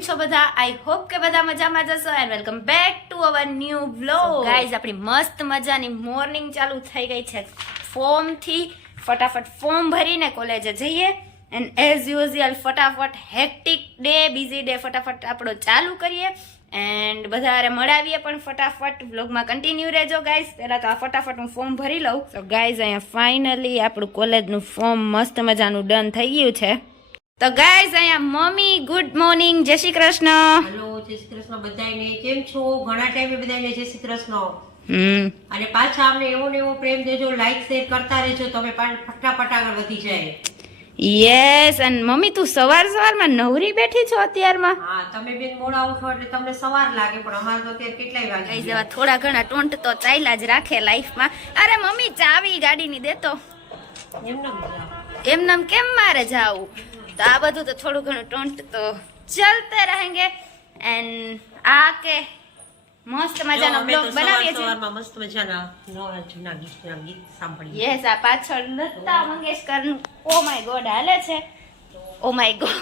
છો બધા? I hope કે બધા મજામાં જશો and welcome back to our new vlog guys આપણી મસ્ત મજાની મોર્નિંગ ચાલુ થઈ ગઈ છે. ફોર્મથી ફટાફટ ફોર્મ ભરીને કોલેજે જઈએ. એન્ડ એઝ યુઝ્યુઅલ ફટાફટ હેક્ટિક ડે બીઝી ડે ફટાફટ આપણો ચાલુ કરીએ. એન્ડ બધા મળાવીએ પણ ફટાફટ. વ્લોગમાં કન્ટિન્યુ રહેજો ગાઈઝ પહેલાં તો આ ફટાફટ હું ફોર્મ ભરી લઉં. તો ગાઈઝ અહીંયા ફાઇનલી આપણું કોલેજનું ફોર્મ મસ્ત મજાનું ડન થઈ ગયું છે. તો ગાઈઝ અહીંયા મમ્મી ગુડ મોર્નિંગ જય શ્રી કૃષ્ણ. હેલો જય શ્રી કૃષ્ણ. બધાને કેમ છો? ઘણા ટાઈમે બધાને જય શ્રી કૃષ્ણ. હમ. અને પાછા અમને એવો ને એવો પ્રેમ દેજો લાઈક શેર કરતા રહેજો તો અમે ફટાફટ આગળ વધી જાય. યસ અને મમ્મી તું સવાર સવારમાં નવરી બેઠી છો અત્યારમાં? હા તમે બેન મોડા ઉઠો એટલે તમને સવાર લાગે પણ અમાર તો અત્યારે કેટલાય વાગે એવા થોડા ઘણા ટોન્ટ તો ચાલ્યા જ રાખે લાઈફમાં અરે મમ્મી ચાવી ગાડીની દેતો એમ નામ કેમ મારે જાવું? તો આ બધું તો થોડું ઘણું ટોન્ટ તો ચલતે રહેંગે. એન્ડ આ કે મસ્ત મજાનો બ્લોગ બનાવીએ છીએ. મસ્ત મજાના નવા જૂના ગીતના ગીત સાંભળીએ. યસ આ પાછળ લતા મંગેશકરનું ઓ માય ગોડ હાલે છે. Oh my god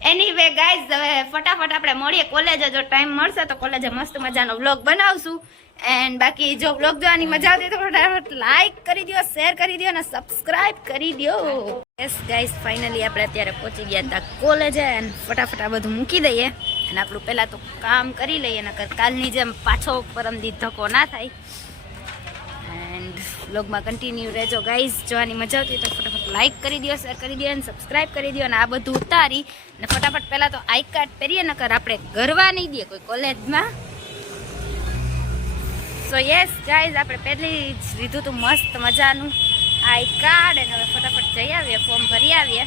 anyway guys હવે ફટાફટ આપણે મળીએ. કોલેજે જો ટાઈમ મળશે તો કોલેજે મસ્ત મજાનો વ્લોગ બનાવશું. એન્ડ બાકી જો વ્લોગ જોવાની મજા આવતી તો ફટાફટ લાઈક કરી દો શેર કરી દો અને સબસ્ક્રાઇબ કરી દો યસ ગાઈઝ ફાઇનલી આપણે અત્યારે પહોંચી ગયા હતા કોલેજે એન્ડ ફટાફટ આ બધું મૂકી દઈએ. અને આપણું પહેલાં તો કામ કરી લઈએ, નકર કાલની જેમ પાછો પરમદી ધક્કો ના થાય. એન્ડ બ્લોગમાં કન્ટિન્યુ રહેજો ગાઈઝ જોવાની મજા આવતી તો ફટાફટ લાઇક કરી દો શેર કરી દો અને સબસ્ક્રાઈબ કરી દો અને આ બધું ઉતારી અને ફટાફટ પહેલાં તો આઈ કાર્ડ પહેરીએ, નકર આપણે ગરવા નહીં દઈએ કોઈ કોલેજમાં સો યસ ગાઈઝ આપણે પહેલી જ લીધું હતું મસ્ત મજાનું આઈ કાર્ડ અને હવે ફટાફટ જઈ આવીએ ફોર્મ ભરી આવીએ.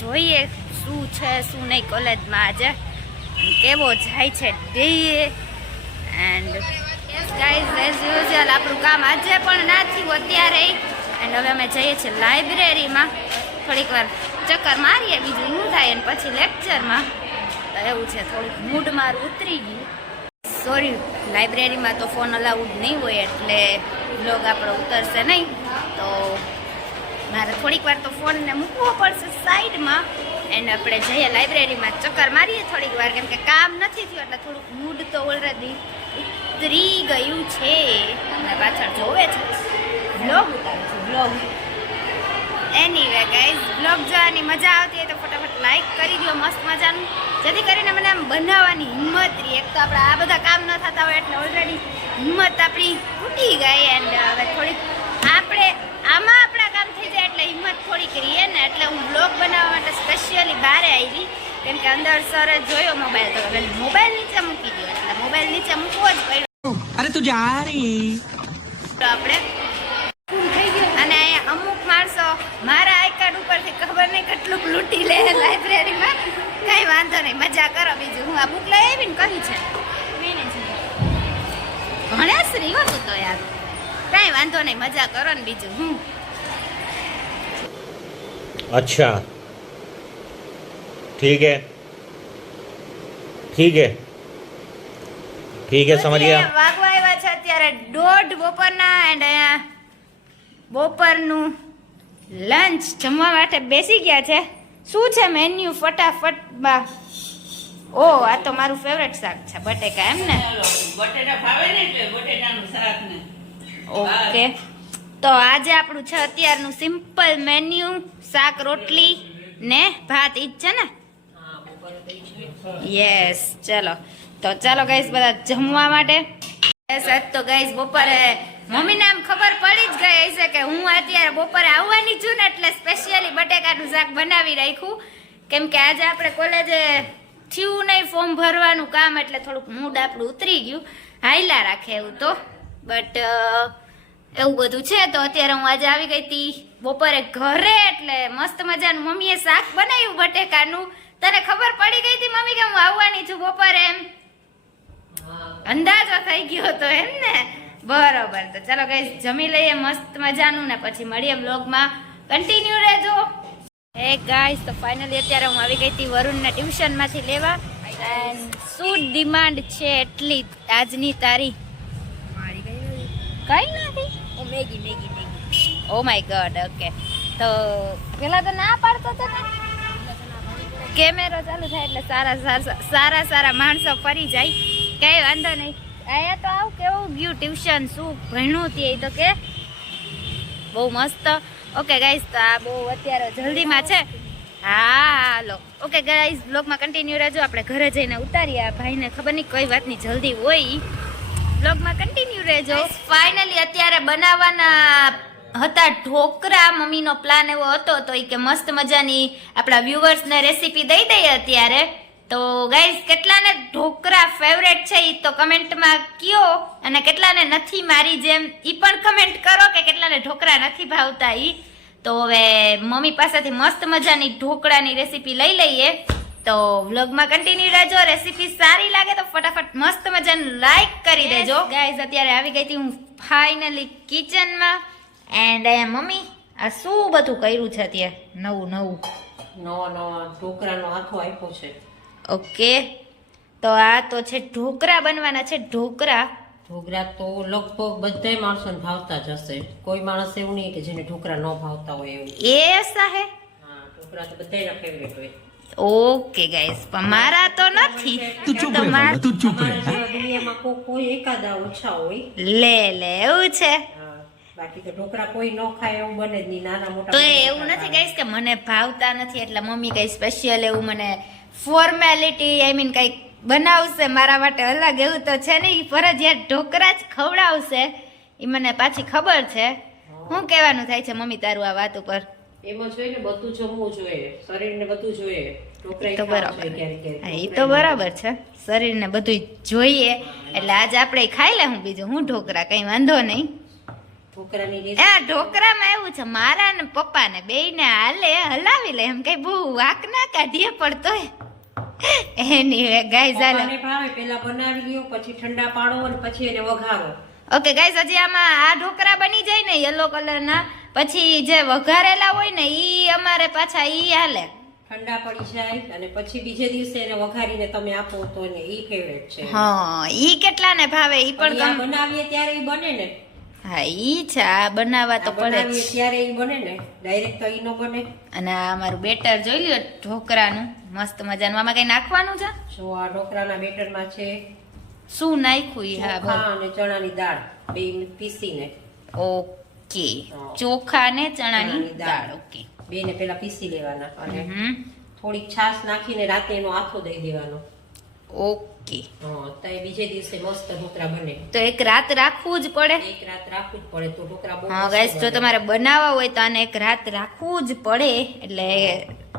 જોઈએ શું છે, શું નહીં કોલેજમાં આજે. કેવો જાય છે day and guys as usual આપણું કામ આજે પણ ના થયું અત્યારે એન્ડ હવે અમે જઈએ છીએ લાઇબ્રેરીમાં થોડીક વાર ચક્કર મારીએ, બીજું શું થાય અને પછી લેક્ચરમાં તો એવું છે, થોડુંક મૂડ મારું ઉતરી ગયું. સોરી લાઇબ્રેરીમાં તો ફોન અલાઉડ નહીં હોય એટલે બ્લોગ આપણો ઉતરશે નહીં. તો મારે થોડીક વાર તો ફોનને મૂકવો પડશે સાઈડમાં એન્ડ આપણે જઈએ લાઇબ્રેરીમાં ચક્કર મારીએ થોડીક વાર, કેમ કે કામ નથી થયું, એટલે થોડુંક મૂડ તો ઓલરેડી ઉતરી ગયું છે. અને પાછળ જોવે છે. બ્લોગ ઉતારે છે બ્લોગ એનીવે ગાઈઝ બ્લોગ જોવાની મજા આવતી હોય તો ફટાફટ લાઈક કરી દો મસ્ત મજાનું. જેથી કરીને મને આમ બનાવવાની હિંમત રહી. એક તો આપણે આ બધા કામ ન થતા હોય એટલે ઓલરેડી હિંમત આપણી તૂટી ગઈ એન્ડ હવે થોડીક આપણે, આમાં આપણા કામ થઈ જાય એટલે હિંમત થોડીક રહીએ ને. એટલે હું બ્લોગ બનાવવા માટે સ્પેશિયલી બહાર આવી. કેમ કે અંદર સરે જોયો મોબાઈલ તો મોબાઈલ નીચે મૂકી દો એટલે મોબાઈલ નીચે મૂકવો જ પડ્યો. અરે તું જા રી. આપણે અને અમુક માણસો મારા આઈ કાર્ડ ઉપરથી ખબર નહીં કેટલું લૂંટી લે લાઇબ્રેરીમાં કઈ વાંધો નહીં મજા કરો બીજું. હું આ બુક લઈ આવીને કહી છે. ભણ્યા શ્રી હતું તો યાર. કઈ વાંધો નહીં મજા કરો ને બીજું. હું? અચ્છા. ઠીક હે. ઠીક હે. ઠીક હે સમરિયા. વાગવા આવ્યા છે અત્યારે દોઢ બપોરના એન્ડ બપોરનું લંચ જમવા માટે બેસી ગયા છે. શું છે મેન્યુ ફટાફટ બા? ઓ આ તો મારું ફેવરેટ શાક છે બટેકા એમ ને? બટેટા ભાવે ને એટલે બટેટાનું શાક ને. ઓકે. તો આજે આપણું છે અત્યારનું સિમ્પલ મેન્યુ શાક રોટલી ને ભાત ઈજ છે ને? યસ ચલો. તો ચાલો ગાઈસ બધા જમવા માટે. આજ તો ગાઈસ બપોરે મમ્મીને આમ ખબર પડી જ ગઈ હશે કે હું અત્યારે બપોરે આવવાની છું ને એટલે સ્પેશિયલી બટેકાનું શાક બનાવી રાખ્યું. કેમ કે આજે આપણે કોલેજે થયું નહીં ફોર્મ ભરવાનું કામ, એટલે થોડુંક મૂડ આપણું ઉતરી ગયું. હાઈલા રાખે એવું તો. બટ એવું બધું છે તો અત્યારે હું આજે આવી ગઈ હતી બપોરે ઘરે, એટલે મસ્ત મજાનું મમ્મીએ શાક બનાવ્યું બટેકાનું. તને ખબર પડી ગઈ હતી મમ્મી કે હું આવવાની છું બપોરે એમ? અંદાજો થઈ ગયો તો એમ ને? બરોબર. તો ચાલો કઈ જમી લઈએ મસ્ત મજાનું ને પછી મળીએ બ્લોગમાં કન્ટિન્યુ રહેજો. હે ગાઈસ તો ફાઇનલી અત્યારે હું આવી ગઈ હતી વરુણને ટ્યુશનમાંથી લેવા. એન્ડ શું ડિમાન્ડ છે એટલી આજની તારી? કઈ નથી. ઓ Maggi Maggi Maggi. Oh my god okay તો પેલા તો ના પાડતો હતો ને? કેમેરો ચાલુ થાય એટલે સારા સારા સારા સારા માણસો ફરી જાય. કઈ વાંધો નહીં. અહીંયા તો આવું કેવું ગયું ટ્યુશન શું ભણ્યું તે તો કે બહુ મસ્ત. ઓકે ગાઈસ તો આ બહુ અત્યારે જલ્દીમાં છે. હા હાલો ઓકે ગાઈસ બ્લોગમાં કન્ટિન્યુ રહેજો. આપણે ઘરે જઈને ઉતારીએ. આ ભાઈને ખબર નહીં, કઈ વાતની જલ્દી હોય. બ્લોગમાં કન્ટિન્યુ રહેજો. ફાઇનલી અત્યારે બનાવવાના હતા ઢોકરા. મમ્મીનો પ્લાન એવો હતો તો એ કે મસ્ત મજાની આપણા વ્યુઅર્સને રેસીપી દઈ દઈએ અત્યારે. તો ગાઈઝ કેટલાને ઢોકરા ફેવરેટ છે એ તો કમેન્ટમાં કયો અને કેટલાને નથી મારી જેમ એ પણ કમેન્ટ કરો કે કેટલાને ઢોકરા નથી ભાવતા એ તો હવે મમ્મી પાસેથી મસ્ત મજાની ઢોકળાની રેસીપી લઈ લઈએ. તો વ્લોગમાં કન્ટિન્યુ રહેજો રેસીપી સારી લાગે તો ફટાફટ મસ્ત મજાનું લાઈક કરી દેજો. ગાઈઝ અત્યારે આવી ગઈ હતી હું ફાઇનલી કિચનમાં એન્ડ અહીંયા મમ્મી આ શું બધું કર્યું છે અત્યારે? નવું નવું. નવો નવો ઢોકરાનો આખો આપ્યો છે. ઓકે. તો આ તો છે ઢોકરા બનવાના છે ઢોકરા. ઢોકરા તો લગભગ બધાય માણસોને ભાવતા જ હશે. કોઈ માણસ એવું નહીં કે જેને ઢોકરા ન ભાવતા હોય એવું. એ સાહે? હા ઢોકરા તો બધાયના ફેવરેટ હોય. ઓકે ગાઈસ પણ મારા તો નથી. તું ચૂપ રહે તું ચૂપ રહે દુનિયામાં કોઈ એકાદા ઓછા હોય. લે લે એવું છે? બાકી તો ઢોકરા કોઈ ન ખાય એવું બને જ નહીં નાના મોટા તો એવું નથી. ગાઈસ કે મને ભાવતા નથી એટલે મમ્મી કઈ સ્પેશિયલ એવું મને ફોર્મેલિટી આઈ મીન કંઈક બનાવશે મારા માટે અલગ એવું તો છે નહીં. ફરજિયાત ઢોકરા જ ખવડાવશે. એ મને પાછી ખબર છે. શું કહેવાનું થાય છે મમ્મી તારું આ વાત ઉપર? એમ જ ને બધું જમવું જોઈએ. શરીરને બધું જોઈએ. તો બરાબર. જોઈએ ક્યારેક ક્યારેક. હા એ તો બરાબર છે. શરીરને બધું જોઈએ. એટલે આજે આપણે ખાઈ લે હું બીજું. હું ઢોકરા કંઈ વાંધો નહીં. ઢોકરામાં એવું છે મારા ને પપ્પા ને બે ને હાલે હલાવી લે એમ કઈ બહુ વાક ના કાઢીએ પડતો એની ગાઈઝ આને ભાવે પેલા બનાવી લ્યો પછી ઠંડા પાડો અને પછી એને વઘારો. ઓકે ગાઈઝ હજી આમાં આ ઢોકરા બની જાય ને યલો કલરના પછી જે વઘારેલા હોય ને ઈ અમારે પાછા ઈ હાલે. ઠંડા પડી જાય અને પછી બીજે દિવસે એને વઘારીને તમે આપો તો એને ઈ ફેવરેટ છે. હા ઈ કેટલાને ભાવે? ઈ પણ બનાવીએ ત્યારે ઈ બને ને. હા ઈ છે આ બનાવવા તો પડે ત્યારે ઈ બને ને. ડાયરેક્ટ તો ઈ નો બને. અને આ અમારું બેટર જોઈ લ્યો ઢોકરાનું. મસ્ત મજાનું. આમાં કઈ નાખવાનું છે? જો આ ઢોકરાના બેટરમાં છે શું નાખ્યું એ હા બોલ. અને ચણાની દાળ. બે પીસીને. ઓકે. ચોખા ને ચણાની દાળ. ઓકે. બે ને પેલા પીસી લેવાના અને થોડીક છાશ નાખીને રાતે એનો આથો દઈ દેવાનો. ઓકે. તો એ બીજે દિવસે મસ્ત ઢોકરા બને. તો એક રાત રાખવું જ પડે? એક રાત રાખવું જ પડે તો ઢોકરા બહુ હા ગાઈસ જો તમારે બનાવવા હોય તો આને એક રાત રાખવું જ પડે. એટલે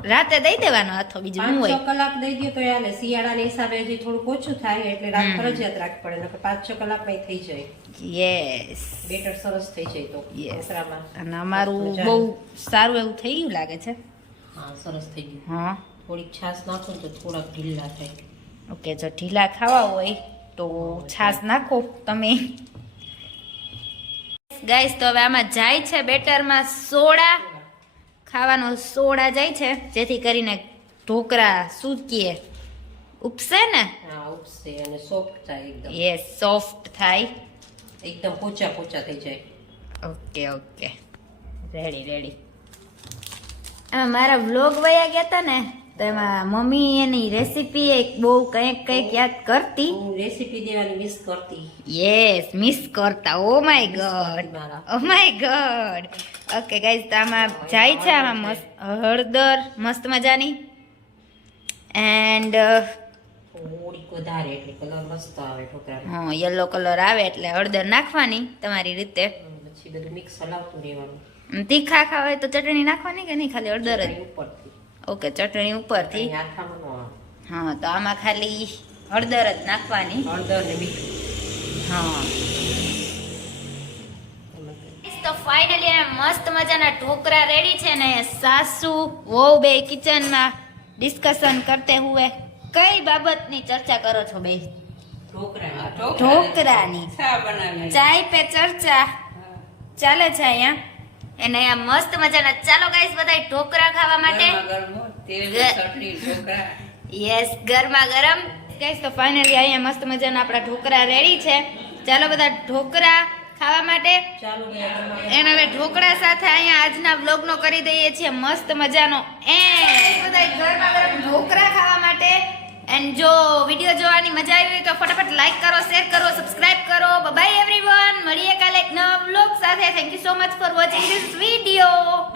રાતે દઈ દેવાનો હાથો બીજું શું હોય. કલાક દઈ દઈએ તો યાર શિયાળાના હિસાબે હજી થોડુંક ઓછું થાય એટલે રાત. ફરજિયાત રાખવી પડે નકર પાંચ છ કલાકમાં થઈ જાય. યસ બેટર સરસ થઈ જાય તો Yes. અને અમારું બહુ સારું એવું થઈ ગયું લાગે છે. હા સરસ થઈ ગયું. હા. થોડીક છાશ નાખો તો થોડાક ઢીલા થાય. ઓકે જો ઢીલા ખાવા હોય તો છાશ નાખો તમે. ગાઈસ તો હવે આમાં જાય છે બેટરમાં સોડા ખાવાનો સોડા જાય છે જેથી કરીને ઢોકળા સૂકીએ કીએ ઉપસે ને? હા ઉપસે અને સોફ્ટ થાય એકદમ. યસ સોફ્ટ થાય. એકદમ પોચા પોચા થઈ જાય. Okay okay. રેડી રેડી આ મારા વ્લોગ વયા ગયા હતા ને તો એમાં મમ્મી એની રેસીપી એક બહુ કંઈક કંઈક યાદ કરતી. રેસીપી દેવાની મિસ કરતી. યસ મિસ કરતા. ઓ my god oh my god okay guys તો આમાં જાય છે આમાં મસ્ત હળદર મસ્ત મજાની. એન્ડ વધારે એટલે કલર મસ્ત આવે હા યલો કલર આવે એટલે હળદર નાખવાની તમારી રીતે. પછી બધું મિક્સ હલાવતું રહેવાનું. તીખા ખાવા હોય તો ચટણી નાખવાની કે નહીં? ખાલી હળદર જ? ઉપરથી. ઓકે ચટણી ઉપરથી. અહીં આથામાં ન આવે. હા તો આમાં ખાલી હળદર જ નાખવાની. હળદર ને મીઠું. હા. એમાં તો ફાઇનલી મસ્ત મજાના ઢોકરા રેડી છે ને સાસુ વહુ બે કિચનમાં ડિસ્કશન કરતે હુએ. કઈ બાબતની ચર્ચા કરો છો બે? ઢોકરા ઢોકરાની. શા બનાવી ચાય પે ચર્ચા? ચાલે છે અહીંયા? એને અહીંયા મસ્ત મજાના. ચાલો ગાઈસ બધા ઢોકરા ખાવા માટે. યસ ગરમા ગરમ ગાઈસ તો ફાઇનલી અહીંયા મસ્ત મજાના આપણા ઢોકરા રેડી છે. ચાલો બધા ઢોકરા ખાવા માટે. ચાલો એને હવે ઢોકળા સાથે અહીંયા આજના વ્લોગનો કરી દઈએ છીએ મસ્ત મજાનો. એ બધા ગરમા ગરમ ઢોકળા ખાવા માટે. એન્ડ જો વીડિયો જોવાની મજા આવી હોય તો ફટાફટ લાઈક કરો શેર કરો સબસ્ક્રાઇબ કરો. બાય એવરીવન મળીએ કાલે એક નવા બ્લોગ સાથે. Thank you so much for watching this video